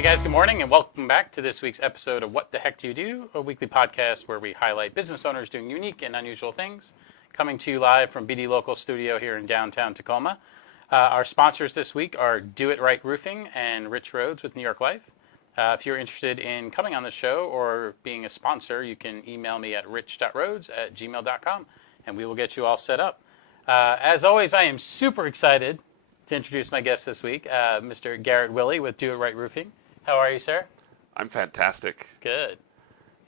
Hey guys, good morning and welcome back to this week's episode of What the Heck Do You Do, a weekly podcast where we highlight business owners doing unique and unusual things. Coming to you live from BD Local Studio here in downtown Tacoma. Our sponsors this week are Do It Right Roofing and Rich Rhodes with New York Life. If you're interested in coming on the show or being a sponsor, you can email me at rich.rhodes@gmail.com and we will get you all set up. As always, I am super excited to introduce my guest this week, Mr. Garrett Willey with Do It Right Roofing. How are you, sir? I'm fantastic. Good.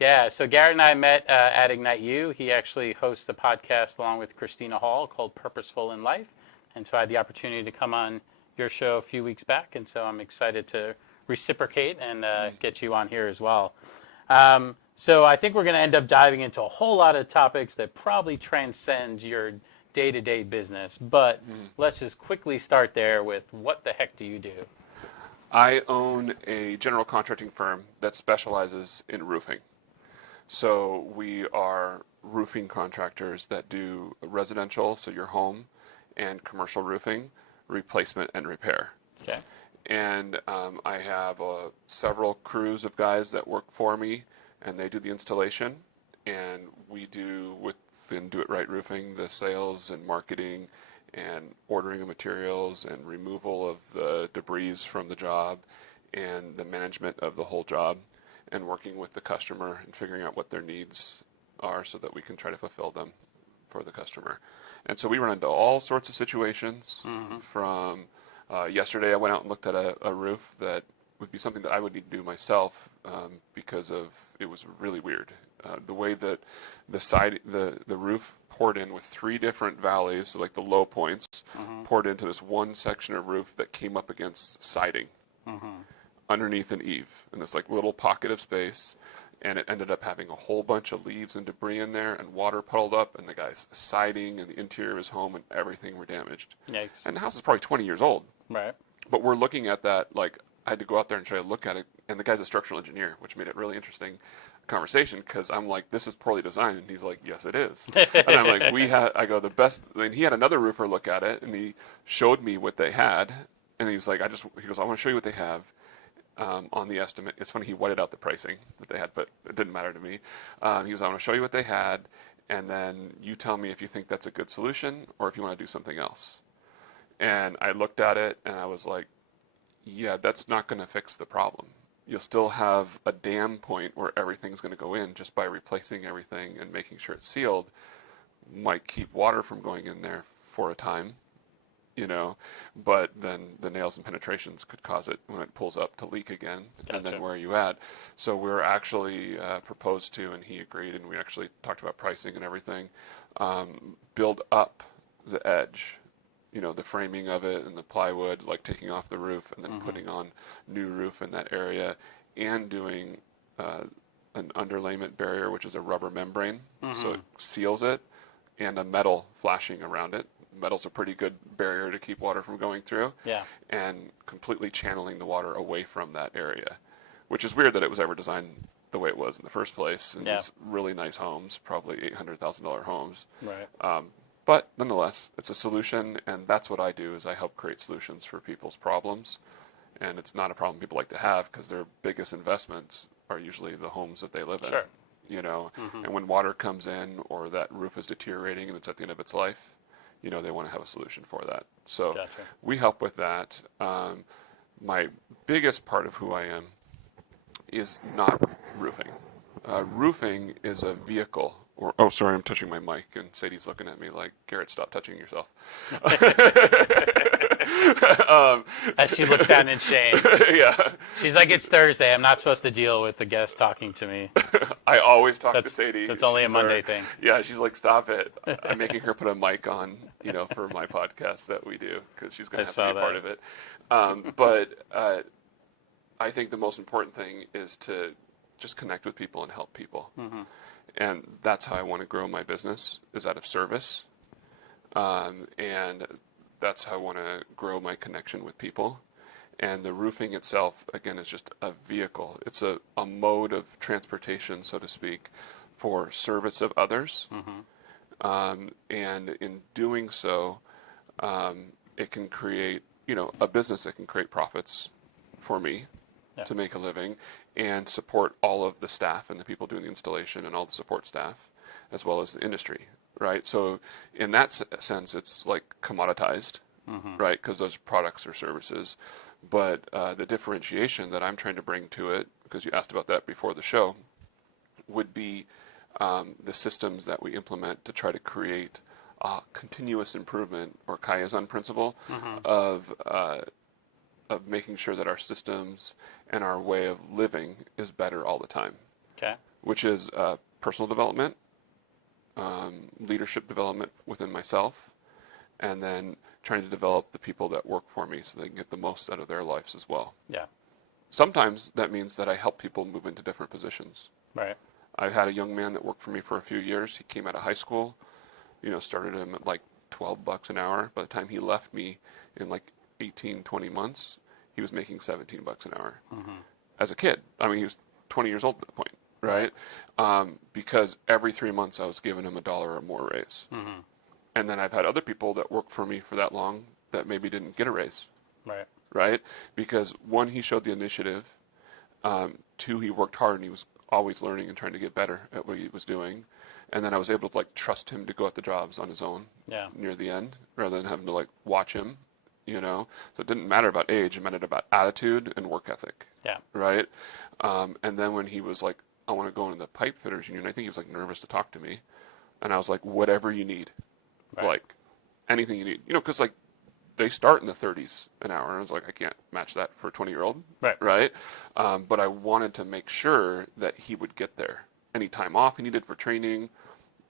Yeah, so Garrett and I met at Ignite You. He actually hosts a podcast along with Christina Hall called Purposeful in Life. And so I had the opportunity to come on your show a few weeks back. And so I'm excited to reciprocate and get you on here as well. So I think we're going to end up diving into a whole lot of topics that probably transcend your day-to-day business. But let's just quickly start there with what the heck do you do? I own a general contracting firm that specializes in roofing. So we are roofing contractors that do residential, so your home, and commercial roofing, replacement and repair. Okay. And I have several crews of guys that work for me, and they do the installation. And we do, within Do It Right Roofing, the sales and marketing and ordering of materials and removal of the debris from the job and the management of the whole job and working with the customer and figuring out what their needs are so that we can try to fulfill them for the customer. And so we run into all sorts of situations. From yesterday I went out and looked at a roof that would be something that I would need to do myself because it was really weird. The way that the roof poured in with three different valleys, so like the low points, poured into this one section of roof that came up against siding underneath an eave in this like little pocket of space, and it ended up having a whole bunch of leaves and debris in there and water puddled up, and the guy's siding and the interior of his home and everything were damaged. Yikes. And the house is probably 20 years old. Right. But we're looking at that, like I had to go out there and try to look at it, and the guy's a structural engineer, which made it really interesting conversation because I'm like, this is poorly designed, and he's like, yes, it is. And I'm like, the best. And he had another roofer look at it, and he showed me what they had, and he's like, he goes, I want to show you what they have on the estimate. It's funny, he whited out the pricing that they had, but it didn't matter to me. He goes, I want to show you what they had, and then you tell me if you think that's a good solution or if you want to do something else. And I looked at it, and I was like, yeah, that's not going to fix the problem. You'll still have a dam point where everything's going to go in just by replacing everything and making sure it's sealed. Might keep water from going in there for a time, but then the nails and penetrations could cause it when it pulls up to leak again. Gotcha. And then where are you at? So we were actually proposed to, and he agreed, and we actually talked about pricing and everything, build up the edge. The framing of it and the plywood, like taking off the roof and then putting on new roof in that area, and doing an underlayment barrier, which is a rubber membrane, so it seals it, and a metal flashing around it. Metal's a pretty good barrier to keep water from going through. Yeah. And completely channeling the water away from that area, which is weird that it was ever designed the way it was in the first place. And these really nice homes, probably $800,000 homes. Right. But nonetheless, it's a solution, and that's what I do, is I help create solutions for people's problems. And it's not a problem people like to have because their biggest investments are usually the homes that they live in. And when water comes in or that roof is deteriorating and it's at the end of its life, they want to have a solution for that. So we help with that. My biggest part of who I am is not roofing. Roofing is a vehicle. Oh, sorry, I'm touching my mic, and Sadie's looking at me like, Garrett, stop touching yourself. As she looks down in shame. Yeah. She's like, it's Thursday. I'm not supposed to deal with the guest talking to me. I always talk to Sadie. That's only a Monday thing. Yeah, she's like, stop it. I'm making her put a mic on, for my podcast that we do, because she's going to have to be part of it. But I think the most important thing is to just connect with people and help people. And that's how I want to grow my business, is out of service. And that's how I want to grow my connection with people. And the roofing itself, again, is just a vehicle. It's a mode of transportation, so to speak, for service of others. And in doing so, it can create, a business that can create profits for me Yeah. to make a living and support all of the staff and the people doing the installation and all the support staff, as well as the industry, right? So in that sense, it's like commoditized, right? Because those products or services. But the differentiation that I'm trying to bring to it, because you asked about that before the show, would be the systems that we implement to try to create continuous improvement, or Kaizen principle, of making sure that our systems and our way of living is better all the time. Okay. Which is personal development, leadership development within myself, and then trying to develop the people that work for me so they can get the most out of their lives as well. Yeah. Sometimes that means that I help people move into different positions. Right. I had a young man that worked for me for a few years. He came out of high school, started him at like $12 an hour. By the time he left me in like 18, 20 months, he was making $17 an hour as a kid. I mean, he was 20 years old at that point, right? Because every 3 months I was giving him $1 or more raise. And then I've had other people that worked for me for that long that maybe didn't get a raise, Right. right? Because one, he showed the initiative. Two, he worked hard and he was always learning and trying to get better at what he was doing. And then I was able to like trust him to go at the jobs on his own near the end, rather than having to like watch him, So it didn't matter about age; it mattered about attitude and work ethic. Yeah. Right. And then when he was like, "I want to go into the pipe fitters union," I think he was like nervous to talk to me, and I was like, "Whatever you need, like anything you need, because like they start in the 30s an hour." And I was like, I can't match that for a 20-year-old. Right. But I wanted to make sure that he would get there. Any time off he needed for training,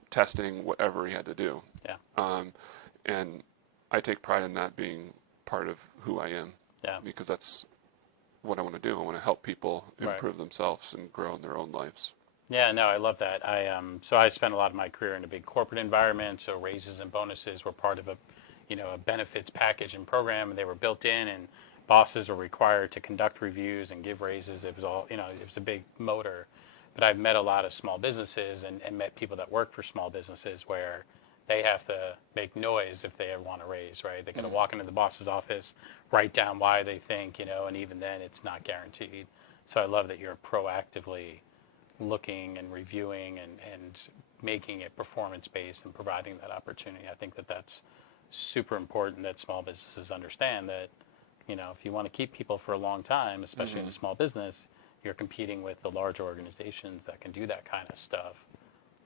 testing, whatever he had to do. Yeah. And I take pride in that being part of who I am. Yeah. Because that's what I want to do. I want to help people improve themselves and grow in their own lives. Yeah, no, I love that. So I spent a lot of my career in a big corporate environment. So raises and bonuses were part of a benefits package and program, and they were built in, and bosses were required to conduct reviews and give raises. It was all, it was a big motor. But I've met a lot of small businesses and met people that work for small businesses where they have to make noise if they ever want to raise, right? They got to walk into the boss's office, write down why they think, and even then it's not guaranteed. So I love that you're proactively looking and reviewing and making it performance-based and providing that opportunity. I think that that's super important, that small businesses understand that, if you want to keep people for a long time, especially in a small business, you're competing with the large organizations that can do that kind of stuff.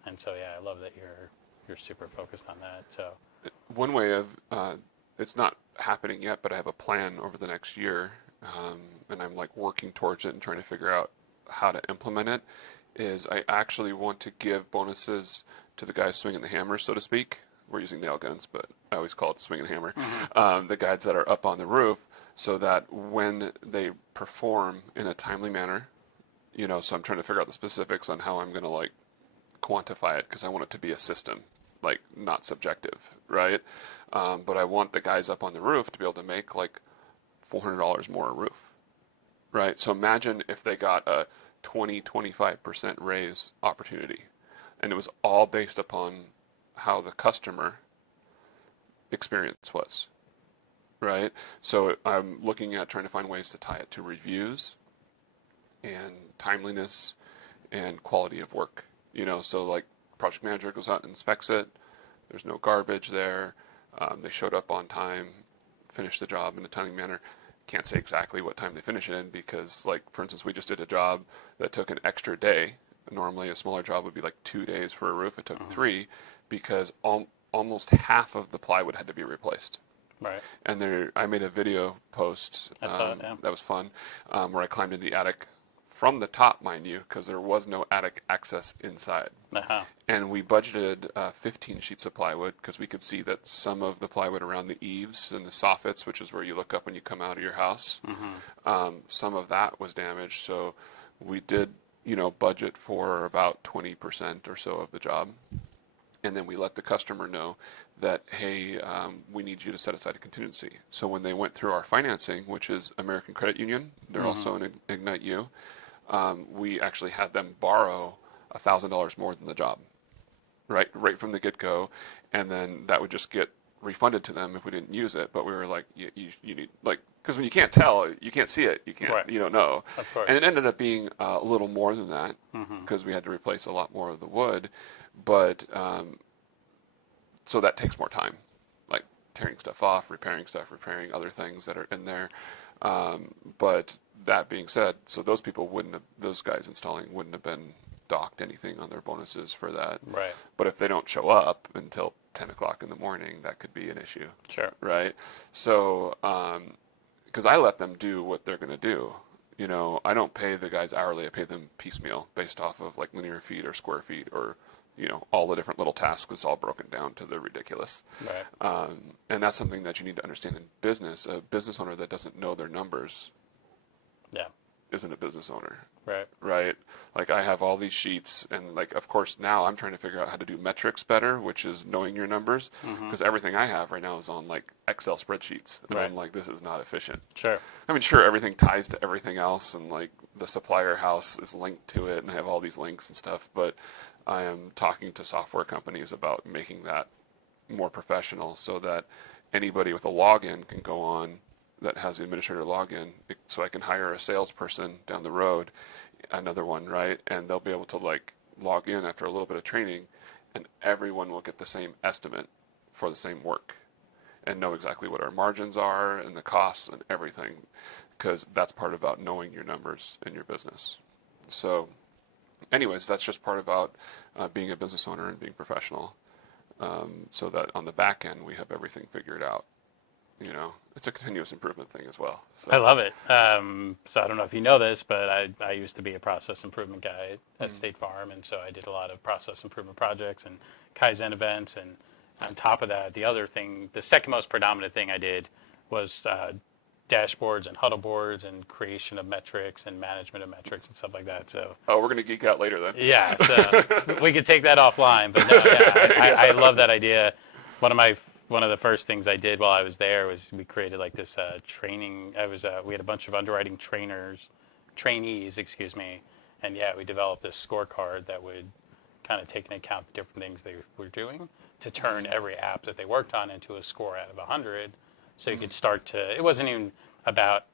And so, yeah, I love that you're super focused on that. So one way of, it's not happening yet, but I have a plan over the next year, and I'm like working towards it and trying to figure out how to implement it, is I actually want to give bonuses to the guys swinging the hammer, so to speak. We're using nail guns, but I always call it swinging the hammer. The guys that are up on the roof, so that when they perform in a timely manner, so I'm trying to figure out the specifics on how I'm going to like quantify it, because I want it to be a system, like not subjective, right? But I want the guys up on the roof to be able to make like $400 more a roof, right? So imagine if they got a 20-25% raise opportunity, and it was all based upon how the customer experience was, right? So I'm looking at trying to find ways to tie it to reviews and timeliness and quality of work. So like project manager goes out and inspects it. There's no garbage there. They showed up on time, finished the job in a timely manner. Can't say exactly what time they finish it in, because like, for instance, we just did a job that took an extra day. Normally a smaller job would be like 2 days for a roof. It took 3, because almost half of the plywood had to be replaced. Right. And I made a video post I saw it, yeah. that was fun, where I climbed in the attic from the top, mind you, because there was no attic access inside. And we budgeted 15 sheets of plywood, because we could see that some of the plywood around the eaves and the soffits, which is where you look up when you come out of your house, some of that was damaged. So we did, budget for about 20% or so of the job. And then we let the customer know that, hey, we need you to set aside a contingency. So when they went through our financing, which is American Credit Union, they're also an Ignite U, we actually had them borrow $1,000 more than the job, right from the get-go. And then that would just get refunded to them if we didn't use it, but we were like, you need, like, because when you can't tell, you can't see it, Right. you don't know. Of course. And it ended up being a little more than that because we had to replace a lot more of the wood, but so that takes more time, like tearing stuff off, repairing other things that are in there. But that being said, so those guys installing wouldn't have been docked anything on their bonuses for that. Right. But if they don't show up until 10 o'clock in the morning, that could be an issue. Sure. Right. So, because I let them do what they're going to do. You know, I don't pay the guys hourly. I pay them piecemeal based off of like linear feet or square feet or, you know, all the different little tasks. It's all broken down to the ridiculous. Right. And that's something that you need to understand in business. A business owner that doesn't know their numbers Yeah. isn't a business owner. Right. Right. Like I have all these sheets and like, of course, now I'm trying to figure out how to do metrics better, which is knowing your numbers, because everything I have right now is on like Excel spreadsheets. And Right. I'm like, this is not efficient. Sure. I mean, sure, everything ties to everything else, and like the supplier house is linked to it, and I have all these links and stuff. But I am talking to software companies about making that more professional, so that anybody with a login can go on that has the administrator login, so I can hire a salesperson down the road, another one, right, and they'll be able to like log in after a little bit of training, and everyone will get the same estimate for the same work and know exactly what our margins are and the costs and everything, because that's part about knowing your numbers in your business. So anyways, that's just part about being a business owner and being professional, so that on the back end we have everything figured out. You know, it's a continuous improvement thing as well. So. I love it. So I don't know if you know this, but I used to be a process improvement guy at State Farm, and so I did a lot of process improvement projects and Kaizen events. And on top of that, the second most predominant thing I did was dashboards and huddle boards and creation of metrics and management of metrics and stuff like that. So Oh, we're gonna geek out later then. yeah, so we could take that offline. But no, yeah, I love that idea. One of the first things I did while I was there was we created like this training. We had a bunch of underwriting trainees, excuse me, and yeah, we developed this scorecard that would kind of take into account the different things they were doing to turn every app that they worked on into a score out of 100. So you could start to. It wasn't even about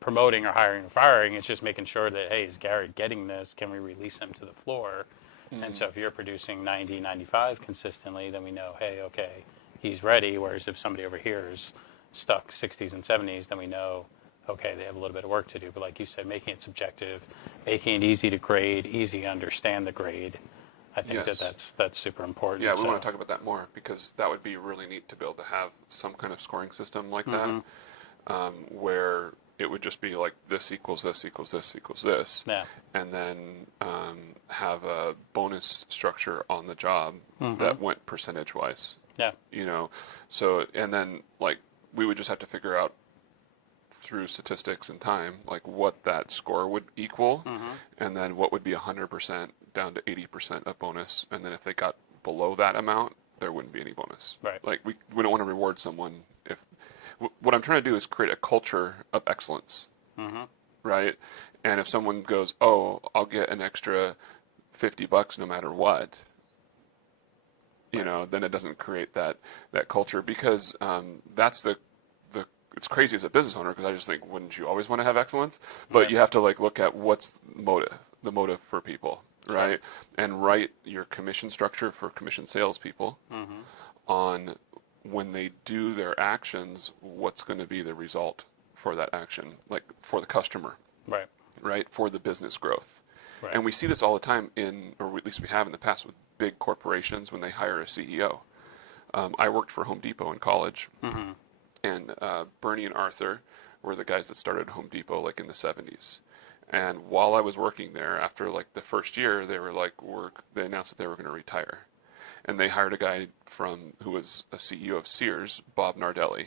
promoting or hiring or firing. It's just making sure that, hey, is Garrett getting this? Can we release him to the floor? And so if you're producing 90, 95 consistently, then we know, hey, okay, he's ready. Whereas if somebody over here is stuck 60s and 70s, then we know, okay, they have a little bit of work to do. But like you said, making it subjective, making it easy to grade, easy to understand the grade. I think Yes. that's super important. Yeah, we want to talk about that more, because that would be really neat to be able to have some kind of scoring system like that, where it would just be like this equals this equals this equals this, Yeah. and then have a bonus structure on the job that went percentage wise. Yeah. You know, so and then like we would just have to figure out through statistics and time like what that score would equal, and then what would be 100% down to 80% of bonus, and then if they got below that amount, there wouldn't be any bonus. Right. Like we don't want to reward someone if what I'm trying to do is create a culture of excellence, right? And if someone goes, oh, I'll get an extra $50 no matter what, you know, then it doesn't create that culture, because that's the it's crazy as a business owner, because I just think, wouldn't you always want to have excellence? But Right. you have to like look at what's the motive for people, right? And write your commission structure for commission salespeople on when they do their actions, what's going to be the result for that action, like for the customer, Right. right? For the business growth. Right. And we see this all the time or at least we have in the past with big corporations when they hire a CEO. I worked for Home Depot in college, and Bernie and Arthur were the guys that started Home Depot like in the 70s. And while I was working there, after like the first year, they were like, they announced that they were going to retire. And they hired a guy who was a CEO of Sears, Bob Nardelli.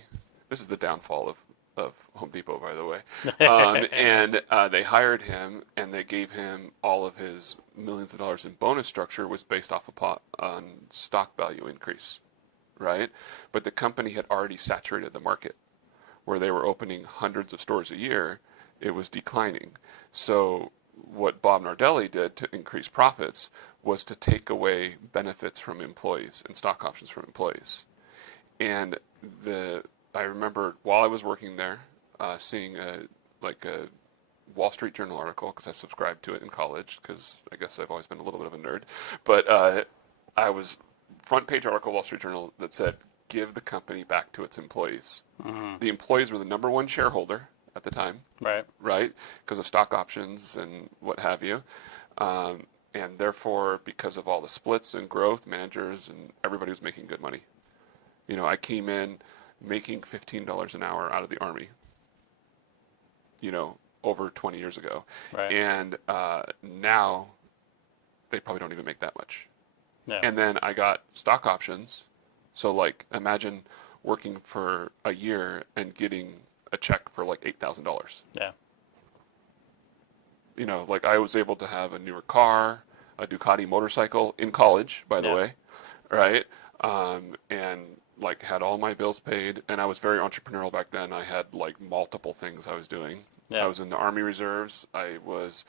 This is the downfall of Home Depot, by the way. And they hired him, and they gave him all of his millions of dollars in bonus structure was based off on stock value increase, right? But the company had already saturated the market, where they were opening hundreds of stores a year. It was declining. So what Bob Nardelli did to increase profits was to take away benefits from employees and stock options from employees. And I remember while I was working there, seeing a Wall Street Journal article, because I subscribed to it in college, because I guess I've always been a little bit of a nerd. But I was front page article Wall Street Journal that said, "Give the company back to its employees." Mm-hmm. The employees were the number one shareholder at the time, Right. right? Because of stock options and what have you. And therefore, because of all the splits and growth, managers and everybody was making good money. I came in making $15 an hour out of the Army, over 20 years ago. Right. And now they probably don't even make that much. Yeah. And then I got stock options. So, like, imagine working for a year and getting a check for like $8,000. Yeah. Like I was able to have a newer car, a Ducati motorcycle in college, by the Yeah. way, right? And like had all my bills paid, and I was very entrepreneurial back then. I had like multiple things I was doing. Yeah. I was in the Army Reserves. I was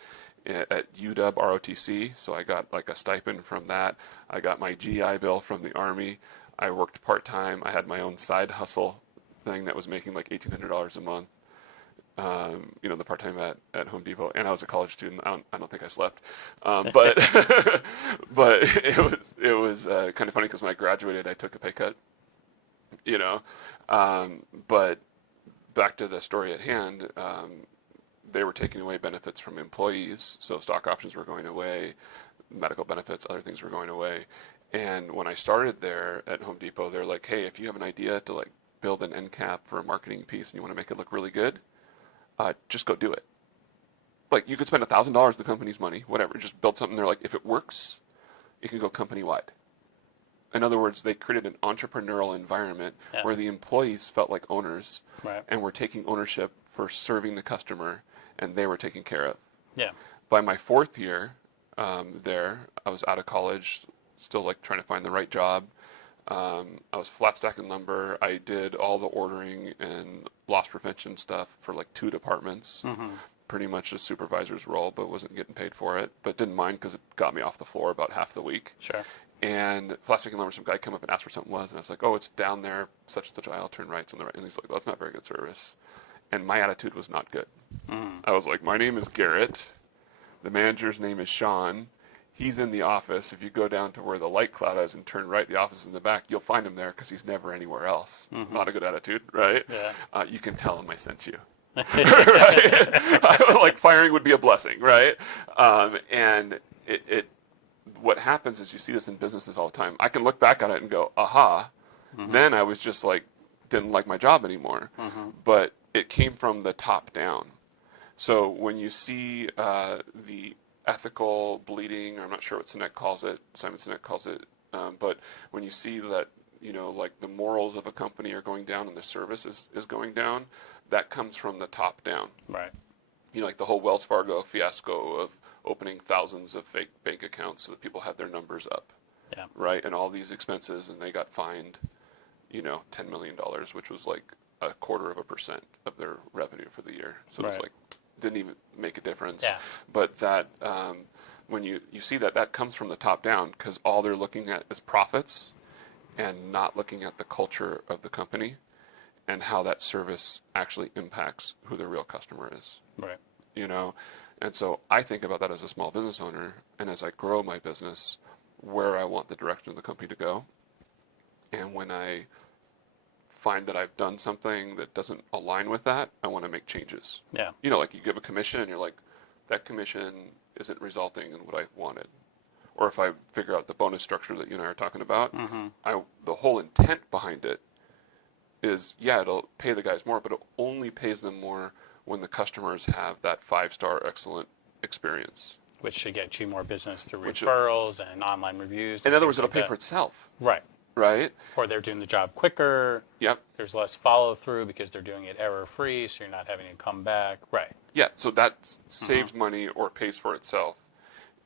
at UW ROTC, so I got like a stipend from that. I got my GI Bill from the Army. I worked part-time. I had my own side hustle thing that was making like $1,800 a month. The part-time at Home Depot, and I was a college student. I don't think I slept, but but it was kind of funny because when I graduated, I took a pay cut. You know, but back to the story at hand, they were taking away benefits from employees, so stock options were going away, medical benefits, other things were going away. And when I started there at Home Depot, they're like, "Hey, if you have an idea to like build an end cap for a marketing piece and you want to make it look really good, just go do it. Like you could spend $1,000 of the company's money, whatever, just build something." They're like, "If it works, it can go company wide." In other words, they created an entrepreneurial environment where the employees felt like owners, Right. and were taking ownership for serving the customer, and they were taken care of. Yeah. By my fourth year there, I was out of college, still like trying to find the right job. I was flat stacking lumber. I did all the ordering and loss prevention stuff for like 2 departments. Mm-hmm. Pretty much a supervisor's role, but wasn't getting paid for it. But didn't mind because it got me off the floor about half the week. Sure. And flat stacking lumber, some guy came up and asked where something was, and I was like, "Oh, it's down there, such and such aisle, turn right, it's on the right." And he's like, "Well, that's not very good service." And my attitude was not good. Mm-hmm. I was like, "My name is Garrett. The manager's name is Sean. He's in the office. If you go down to where the light cloud is and turn right, the office is in the back, you'll find him there because he's never anywhere else." Mm-hmm. Not a good attitude, right? Yeah. You can tell him I sent you. Right? Like firing would be a blessing, right? And what happens is you see this in businesses all the time. I can look back on it and go, aha. Mm-hmm. Then I was just like, didn't like my job anymore. Mm-hmm. But it came from the top down. So when you see the ethical bleeding, I'm not sure what Sinek calls it, Simon Sinek calls it, but when you see that, like the morals of a company are going down and the service is going down, that comes from the top down. Right. Like the whole Wells Fargo fiasco of opening thousands of fake bank accounts so that people had their numbers up. Yeah. Right. And all these expenses, and they got fined, $10 million, which was like 0.25% of their revenue for the year. So it's like, didn't even make a difference. Yeah. But that, when you see that comes from the top down, because all they're looking at is profits and not looking at the culture of the company and how that service actually impacts who the real customer is. Right. And so I think about that as a small business owner, and as I grow my business, where I want the direction of the company to go. And when I find that I've done something that doesn't align with that, I want to make changes. Yeah. Like you give a commission and you're like, that commission isn't resulting in what I wanted. Or if I figure out the bonus structure that you and I are talking about, mm-hmm. The whole intent behind it is, it'll pay the guys more, but it only pays them more when the customers have that 5-star excellent experience. Which should get you more business through referrals and online reviews. In other words, it'll pay for itself. Right. Right? Or they're doing the job quicker. Yep. There's less follow-through because they're doing it error-free, so you're not having to come back. Right. Yeah, so that saves money or pays for itself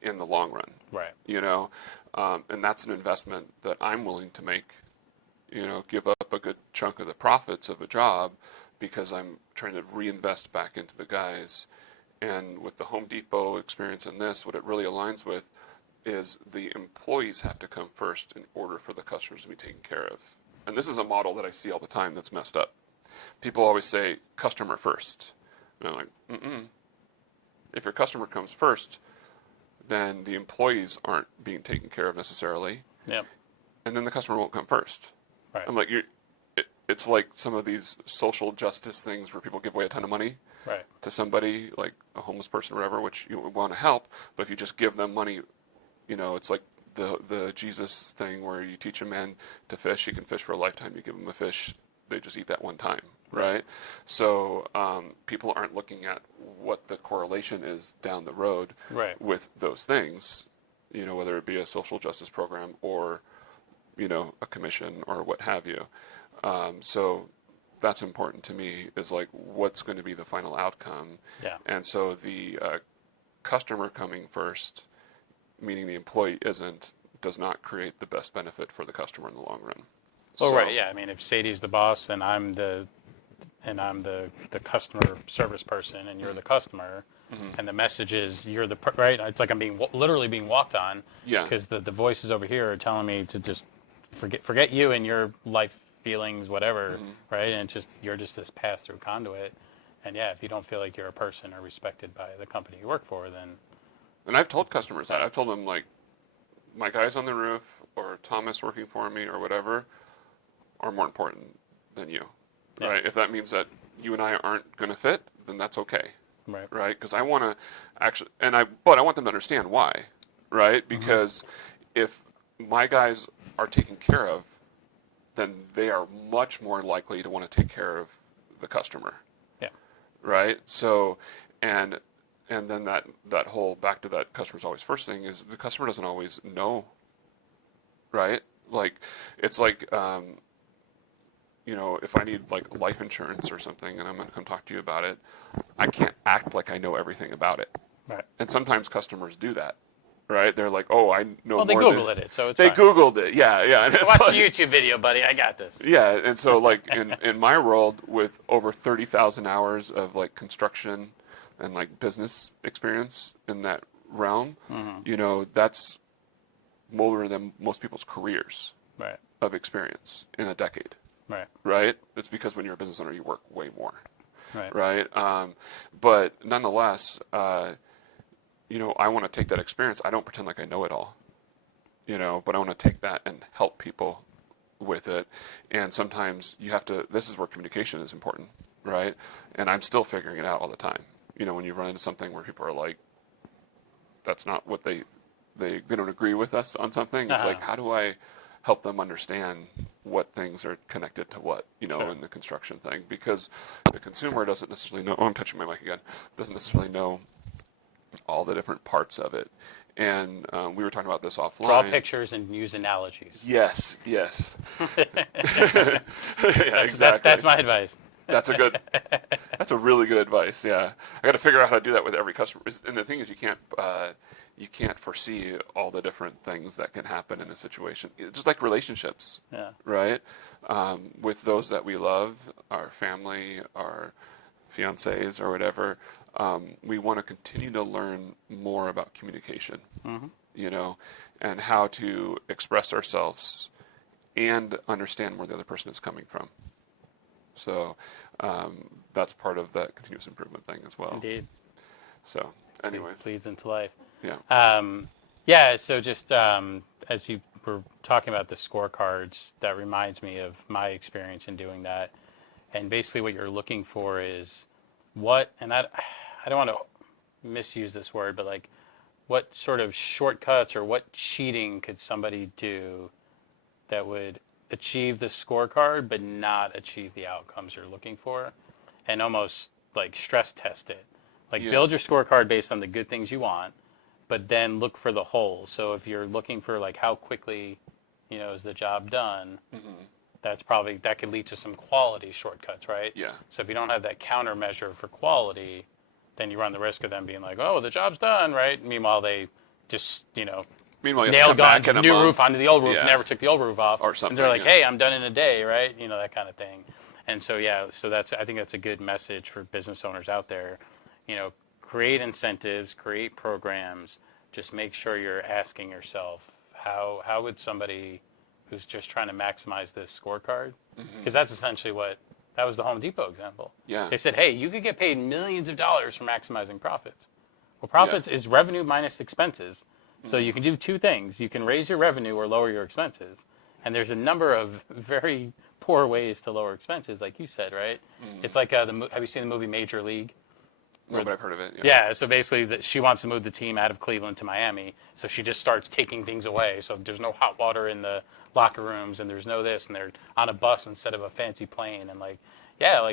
in the long run. Right. And that's an investment that I'm willing to make, give up a good chunk of the profits of a job because I'm trying to reinvest back into the guys. And with the Home Depot experience in this, what it really aligns with is the employees have to come first in order for the customers to be taken care of. and this is a model that I see all the time that's messed up. People always say customer first. And I'm like, mm-mm. If your customer comes first, then the employees aren't being taken care of necessarily. Yep. And then the customer won't come first. Right. I'm like, it's like some of these social justice things where people give away a ton of money Right. to somebody, like a homeless person or whatever, which you want to help. But if you just give them money, it's like the Jesus thing where you teach a man to fish, he can fish for a lifetime. You give him a fish, they just eat that one time, right? So people aren't looking at what the correlation is down the road with those things, whether it be a social justice program or, a commission or what have you. So that's important to me, is like what's going to be the final outcome. Yeah. And so the customer coming first, meaning the employee isn't, does not create the best benefit for the customer in the long run. Well, right, yeah. I mean, if Sadie's the boss and I'm the customer service person and you're the customer, and the message is you're the right. It's like I'm literally being walked on. Yeah. Because the voices over here are telling me to just forget you and your life feelings, whatever, right? And you're just this pass-through conduit. And yeah, if you don't feel like you're a person or respected by the company you work for, then. And I've told customers that. I've told them, like, my guys on the roof or Thomas working for me or whatever are more important than you, right? If that means that you and I aren't going to fit, then that's okay, right? Because I want to actually, but I want them to understand why, right? Because if my guys are taken care of, then they are much more likely to want to take care of the customer, right? So, and then that whole, back to that customer's always first thing, is the customer doesn't always know, right? Like, it's like, if I need like life insurance or something and I'm going to come talk to you about it, I can't act like I know everything about it. Right. And sometimes customers do that, right? They're like, oh, I know well, they more Googled than... it, so it's They fine. Googled it, yeah. And I watched a YouTube video, buddy. I got this. Yeah, and so like in my world, with over 30,000 hours of like construction and like business experience in that realm, that's more than most people's careers of experience in a decade. Right? It's because when you're a business owner, you work way more. Right? But nonetheless, I want to take that experience. I don't pretend like I know it all, but I want to take that and help people with it. And sometimes you have to, this is where communication is important, right? And I'm still figuring it out all the time. When you run into something where people are like, that's not what they don't agree with us on something. It's like, how do I help them understand what things are connected to what, in the construction thing? Because the consumer doesn't necessarily know, I'm touching my mic again, doesn't necessarily know all the different parts of it. And we were talking about this offline. Draw pictures and use analogies. Yes. Yeah, exactly. That's my advice. That's a really good advice. Yeah, I got to figure out how to do that with every customer. And the thing is, you can't foresee all the different things that can happen in a situation. It's just like relationships, right? With those that we love, our family, our fiancés, or whatever, we want to continue to learn more about communication, and how to express ourselves and understand where the other person is coming from. So that's part of that continuous improvement thing as well. Indeed. So, anyways. It leads into life. Yeah. So just as you were talking about the scorecards, that reminds me of my experience in doing that. And basically what you're looking for is and I don't want to misuse this word, but like what sort of shortcuts or what cheating could somebody do that would achieve the scorecard but not achieve the outcomes you're looking for, and almost like stress test it. Like build your scorecard based on the good things you want, but then look for the holes. So if you're looking for like how quickly, is the job done, that could lead to some quality shortcuts, right? Yeah. So if you don't have that countermeasure for quality, then you run the risk of them being like, oh, the job's done, right? Meanwhile, they just, Meanwhile, you nailed back guns, in a new month. roof onto the old roof, never took the old roof off. Or something. And they're like, hey, I'm done in a day, right? That kind of thing. And so, I think that's a good message for business owners out there. Create incentives, create programs. Just make sure you're asking yourself, how would somebody who's just trying to maximize this scorecard, Mm-hmm. because that's essentially that was the Home Depot example. Yeah. They said, hey, you could get paid millions of dollars for maximizing profits. Well, profits is revenue minus expenses. So you can do two things. You can raise your revenue or lower your expenses. And there's a number of very poor ways to lower expenses, like you said, right? It's like, have you seen the movie Major League? No, but I've heard of it. Yeah, so basically she wants to move the team out of Cleveland to Miami. So she just starts taking things away. So there's no hot water in the locker rooms, and there's no this, and they're on a bus instead of a fancy plane. And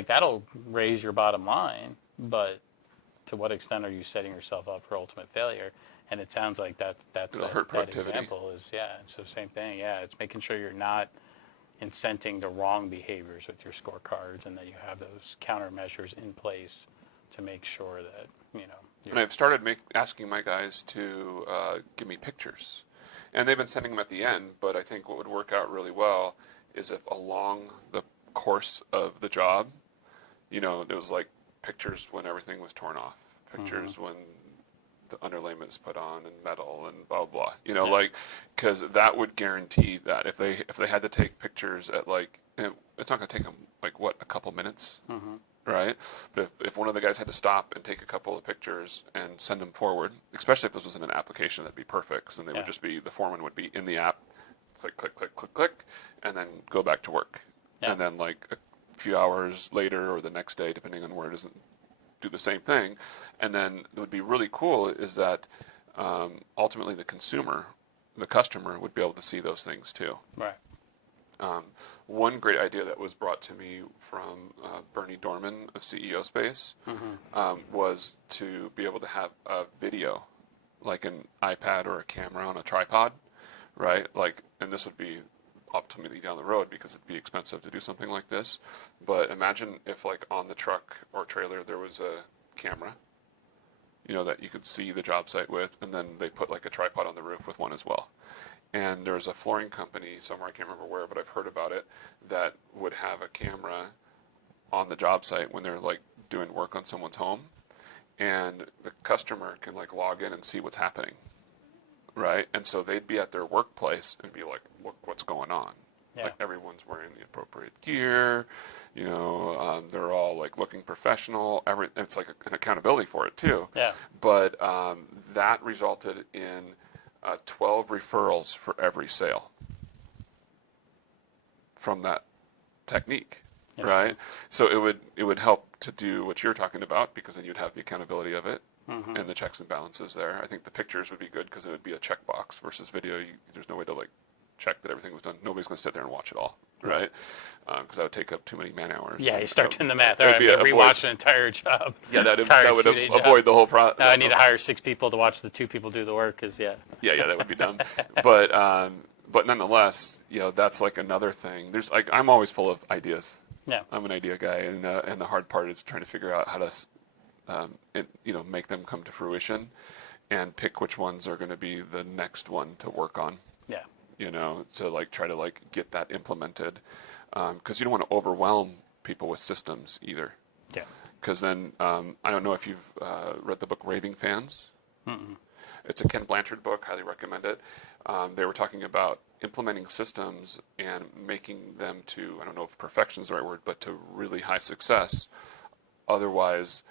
that'll raise your bottom line. But to what extent are you setting yourself up for ultimate failure? And it sounds like that's It'll hurt that productivity. example is, so same thing. Yeah, it's making sure you're not incenting the wrong behaviors with your scorecards, and that you have those countermeasures in place to make sure that, And I've started asking my guys to give me pictures. And they've been sending them at the end, but I think what would work out really well is if along the course of the job, there was like pictures when everything was torn off, pictures when the underlayment is put on and metal and blah blah. Because that would guarantee that if they had to take pictures at it's not going to take them a couple minutes, right? But if one of the guys had to stop and take a couple of pictures and send them forward, especially if this was in an application, that'd be perfect. Because then they would just be, the foreman would be in the app, click click click click click, and then go back to work, and then a few hours later or the next day, depending on where it is, do the same thing. And then what would be really cool is that ultimately the customer would be able to see those things too. Right. One great idea that was brought to me from Bernie Dorman of CEO Space was to be able to have a video, like an iPad or a camera on a tripod, right? And this would be ultimately down the road because it'd be expensive to do something like this. But imagine if on the truck or trailer there was a camera, that you could see the job site with, and then they put a tripod on the roof with one as well. And there's a flooring company somewhere, I can't remember where, but I've heard about it, that would have a camera on the job site when they're doing work on someone's home, and the customer can log in and see what's happening, right? And so they'd be at their workplace and be like, look what's going on. Yeah. Everyone's wearing the appropriate gear, they're all looking professional. It's an accountability for it too. Yeah. But that resulted in 12 referrals for every sale from that technique, right? So it would help to do what you're talking about, because then you'd have the accountability of it and the checks and balances there. I think the pictures would be good because it would be a checkbox versus video. There's no way to check that everything was done. Nobody's going to sit there and watch it all, right? Because that would take up too many man hours. Yeah, you start doing the math. All right, I'm going to rewatch an entire job. Yeah, that would avoid the whole process. Now I need to hire 6 people to watch the 2 people do the work, because Yeah, that would be dumb. But nonetheless, that's another thing. There's I'm always full of ideas. Yeah. I'm an idea guy, and the hard part is trying to figure out how to make them come to fruition, and pick which ones are going to be the next one to work on. Yeah. To try to get that implemented, because you don't want to overwhelm people with systems either. Yeah. Because then I don't know if you've read the book Raving Fans. Mm-mm. It's a Ken Blanchard book. Highly recommend it. They were talking about implementing systems and making them to, I don't know if perfection is the right word, but to really high success. Otherwise,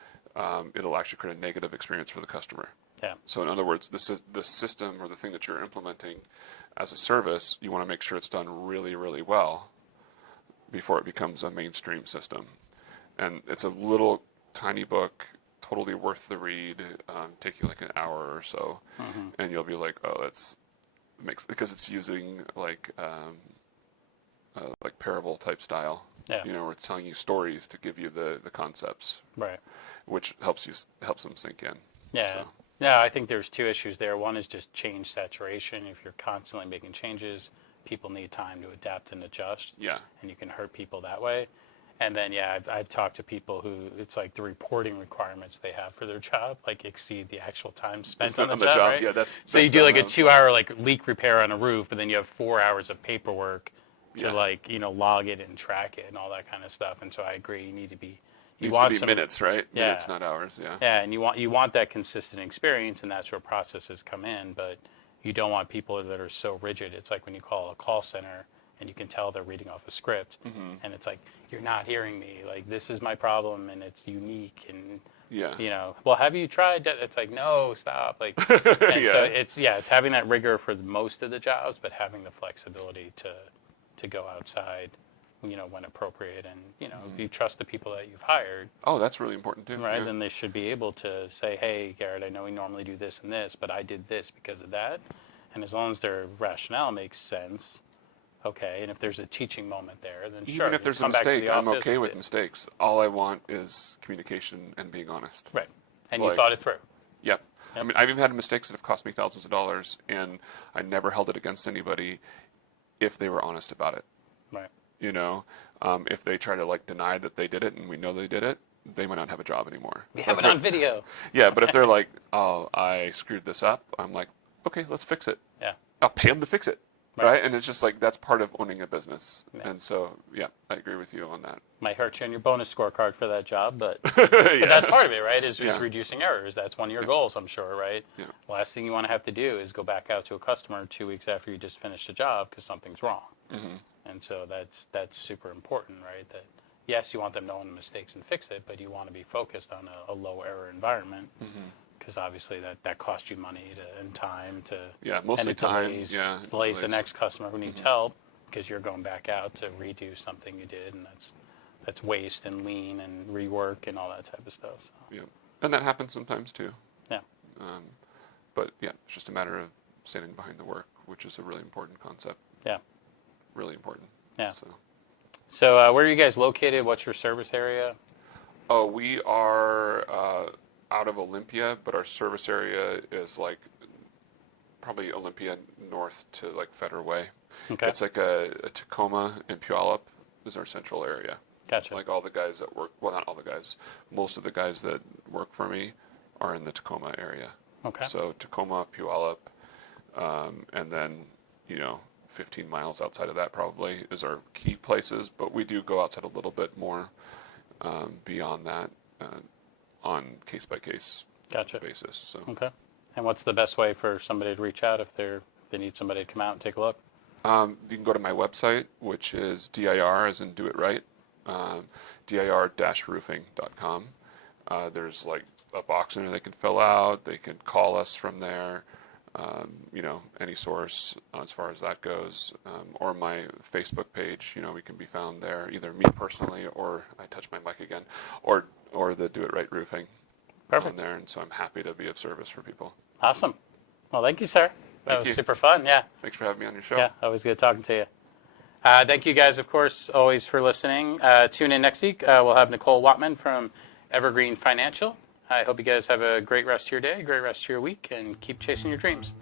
it'll actually create a negative experience for the customer. Yeah. So in other words, the system or the thing that you're implementing as a service, you want to make sure it's done really, really well before it becomes a mainstream system. And it's a little tiny book, totally worth the read. Take you an hour or so, and you'll be like, oh, because it's using parable type style. Yeah. Where it's telling you stories to give you the concepts, Right. which helps them sink in. Yeah. So. Yeah, I think there's 2 issues there. One is just change saturation. If you're constantly making changes, people need time to adapt and adjust. Yeah. And you can hurt people that way. And then, I've talked to people who it's the reporting requirements they have for their job exceed the actual time spent on the job, right? Yeah, that's so you do a 2-hour leak repair on a roof, but then you have 4 hours of paperwork to log it and track it and all that kind of stuff. And so I agree, you need to be minutes, right? Yeah. Minutes, not hours. Yeah. Yeah, and you want that consistent experience, and that's where processes come in. But you don't want people that are so rigid. It's like when you call a call center and you can tell they're reading off a script, and it's like, you're not hearing me. Like, this is my problem, and it's unique, and Yeah. well, have you tried that? It's like, no, stop. Like, and so Yeah. it's having that rigor for most of the jobs, but having the flexibility to go outside, when appropriate, and you trust the people that you've hired, Oh, that's really important too. right? Yeah. Then they should be able to say, hey, Garrett, I know we normally do this and this, but I did this because of that, and as long as their rationale makes sense, okay. And if there's a teaching moment there, then sure. Even if there's a come back to mistake, the I'm office, okay with mistakes. All I want is communication and being honest. right? And you Like, thought it through. yeah. I mean, I've even had mistakes that have cost me thousands of dollars, and I never held it against anybody if they were honest about it. Right. If they try to like deny that they did it and we know they did it, they might not have a job anymore. We have it on video. Yeah, but if they're like, oh, I screwed this up, I'm like, okay, let's fix it. Yeah. I'll pay them to fix it. Right? And it's just like, that's part of owning a business. Yeah. And so, yeah, I agree with you on that. Might hurt you on your bonus scorecard for that job, but, Yeah. but that's part of it, right? Is Yeah. reducing errors. That's one of your goals, I'm sure, right? Yeah. Last thing you want to have to do is go back out to a customer 2 weeks after you just finished a job because something's wrong. And so that's super important, right? That yes, you want them to own the mistakes and fix it, but you want to be focused on a low error environment because obviously that costs you money and time to mostly and it time. delays the next customer who needs help because you're going back out to redo something you did, and that's waste and lean and rework and all that type of stuff. So. Yeah, and that happens sometimes too. Yeah. But yeah, it's just a matter of standing behind the work, which is a really important concept. Yeah. Really important. Yeah. So where are you guys located? What's your service area? Oh, we are out of Olympia, but our service area is like probably Olympia north to like Federal Way. Okay. It's like a Tacoma and Puyallup is our central area. Gotcha. Like all the guys that work, well, not all the guys, most of the guys that work for me are in the Tacoma area. Okay. So Tacoma, Puyallup, and then, 15 miles outside of that probably is our key places, but we do go outside a little bit more beyond that on case-by-case Gotcha. basis. So. Okay. And what's the best way for somebody to reach out if they need somebody to come out and take a look? You can go to my website, which is DIR, as in do it right, dir-roofing.com. There's like a box in there they can fill out. They can call us from there. Any source as far as that goes, or my Facebook page, we can be found there, either me personally or I touch my mic again, or the Do It Right Roofing Perfect. on there, and so I'm happy to be of service for people. Awesome. Well, thank you, sir. That Thank was you. super fun. Yeah. Thanks for having me on your show. Yeah. Always good talking to you. Thank you guys, of course, always for listening. Tune in next week. We'll have Nicole Wattman from Evergreen Financial. I hope you guys have a great rest of your day, great rest of your week, and keep chasing your dreams.